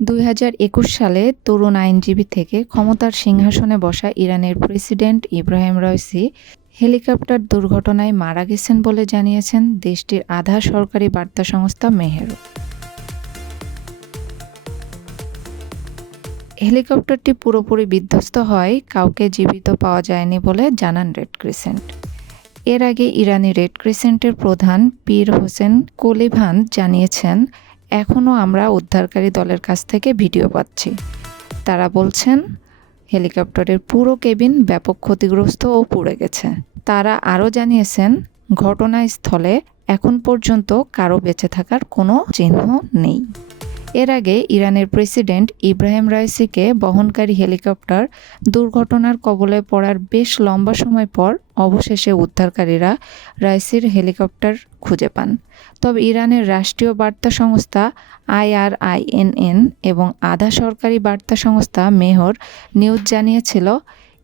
2021 সালে তরুণ আইনজীবী থেকে ক্ষমতার সিংহাসনে বসা ইরানের প্রেসিডেন্ট ইব্রাহিম রাইসি হেলিকপ্টার দুর্ঘটনায় মারা গেছেন বলে জানিয়েছেন দেশটির আধা সরকারি বার্তা সংস্থা মেহের। হেলিকপ্টারটি পুরোপুরি বিধ্বস্ত হয়, কাউকে জীবিত পাওয়া যায়নি বলে জানান রেড ক্রিসেন্ট। এর আগে ইরানি রেড ক্রিসেন্টের প্রধান পীর হোসেন কোলিভান জানিয়েছেন, এখনও আমরা উদ্ধারকারী দলের কাছ থেকে ভিডিও পাচ্ছি। তারা বলছেন হেলিকপ্টারের পুরো কেবিন ব্যাপক ক্ষতিগ্রস্ত ও পুড়ে গেছে। তারা আরও জানিয়েছেন, ঘটনাস্থলে এখন পর্যন্ত কারো বেঁচে থাকার কোনো চিহ্ন নেই। এর আগে ইরানের প্রেসিডেন্ট ইব্রাহিম রাইসিকে বহনকারী হেলিকপ্টার দুর্ঘটনার কবলে পড়ার বেশ লম্বা সময় পর অবশেষে উদ্ধারকারীরা রাইসির হেলিকপ্টার খুঁজে পান। তবে ইরানের রাষ্ট্রীয় বার্তা সংস্থা IRINN এবং আধা সরকারি বার্তা সংস্থা মেহর নিউজ জানিয়েছিল,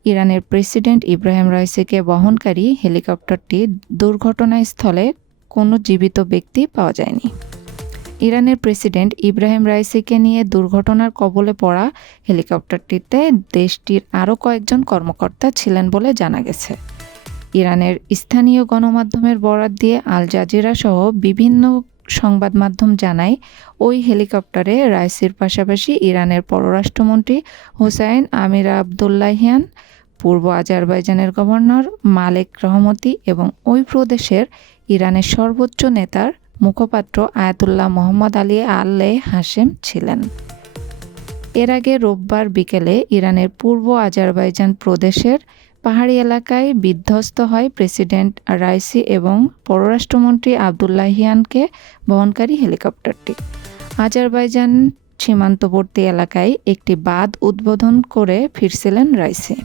ইরানের প্রেসিডেন্ট ইব্রাহিম রাইসিকে বহনকারী হেলিকপ্টারটি দুর্ঘটনাস্থলে কোনো জীবিত ব্যক্তি পাওয়া যায়নি। ইরানের প্রেসিডেন্ট ইব্রাহিম রাইসিকে নিয়ে দুর্ঘটনার কবলে পড়া হেলিকপ্টারটিতে দেশটির আরও কয়েকজন কর্মকর্তা ছিলেন বলে জানা গেছে। ইরানের স্থানীয় গণমাধ্যমের বরাত দিয়ে আল জাজিরা সহ বিভিন্ন সংবাদ মাধ্যম জানায়, ওই হেলিকপ্টারে রাইসির পাশাপাশি ইরানের পররাষ্ট্রমন্ত্রী হোসাইন আমির আবদুল্লাহিয়ান, পূর্ব আজারবাইজানের গভর্নর মালেক রহমতি এবং ওই প্রদেশের ইরানের সর্বোচ্চ নেতার মুখপাত্র আয়াতুল্লাহ মোহাম্মদ আলী হাশেম ছিলেন। এর আগে রোববার বিকেলে ইরানের পূর্ব আজারবাইজান প্রদেশের পাহাড়ি এলাকায় বিধ্বস্ত হয় প্রেসিডেন্ট রাইসি এবং পররাষ্ট্রমন্ত্রী আবদুল্লাহিয়ানকে বহনকারী হেলিকপ্টারটি। আজারবাইজান সীমান্তবর্তী এলাকায় একটি বাঁধ উদ্বোধন করে ফিরছিলেন রাইসি।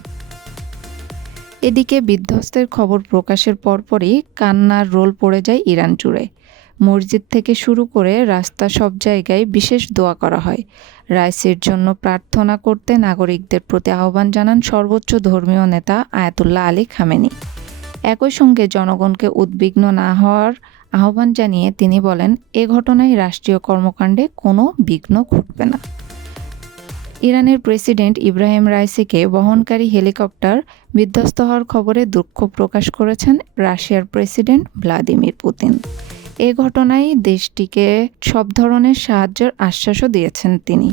এদিকে বিধ্বস্তের খবর প্রকাশের পরপরই কান্নার রোল পড়ে যায় ইরান জুড়ে। মসজিদ থেকে শুরু করে রাস্তা সব জায়গায় বিশেষ দোয়া করা হয়। রাইসির জন্য প্রার্থনা করতে নাগরিকদের প্রতি আহ্বান জানান সর্বোচ্চ ধর্মীয় নেতা আয়াতুল্লাহ আলী খামেনি। একই সঙ্গে জনগণকে উদ্বিগ্ন না হওয়ার আহ্বান জানিয়ে তিনি বলেন, এ ঘটনায় রাষ্ট্রীয় কর্মকাণ্ডে কোনো বিঘ্ন ঘটবে না। ইরানের প্রেসিডেন্ট ইব্রাহিম রাইসিকে বহনকারী হেলিকপ্টার বিধ্বস্ত হওয়ার খবরে দুঃখ প্রকাশ করেছেন রাশিয়ার প্রেসিডেন্ট ভ্লাদিমির পুতিন। এ ঘটনায় দেশটিকে সব ধরনের সাহায্যের আশ্বাসও দিয়েছেন তিনি।